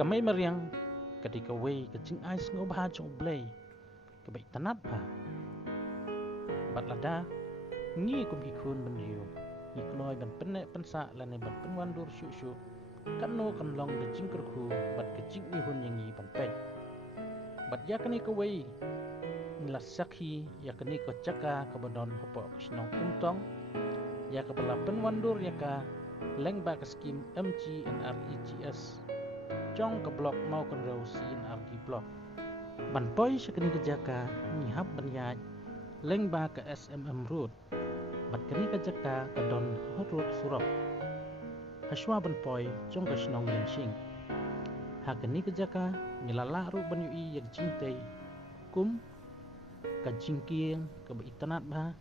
Kamay mariang ketika way kajing ais ngobha jong blay kabay tanat ba batlada ngi kum hikun bendiu ikloy ban penne pensa lane ban penwandur syu kanno kanlong de jingkerku bat kajing ihun yang i ban pej bat yakani ka way ngilas sakhi yakani ko caka kabadon hopo kusnong kumtong ya kabala penwandur yaka lengba ka skim MGNREGS Chong ke blok mau kan rau CNRD blok ban poi sekeni kejaka ngihap banyaj lengba ke SMM road bat keni kejaka ke don hot road surop haswa ban poi chong ke snong lensing hakeni kejaka ngilala ru banyui yak jingtei kum ka jingkieng ke itanat ba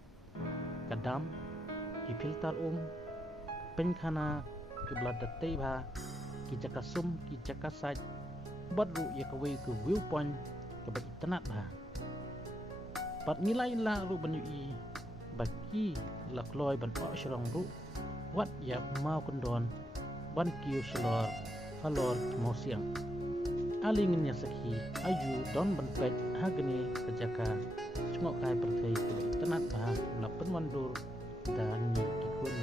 kadam filter penkhana ke bladatei ba kijaka sum kijaka saj badru ya kawai ke viewpoint ke bagi tenat bah pat nilai la ru banyui bagi lakloi ban pak serong ru wat ya mau kendon ban kiu selor halor mau siang alingin ya sakhi ayu don ban pet hagni kejaka cungok kai pertai ke bagi tenat bah la penwandur dan ni kikun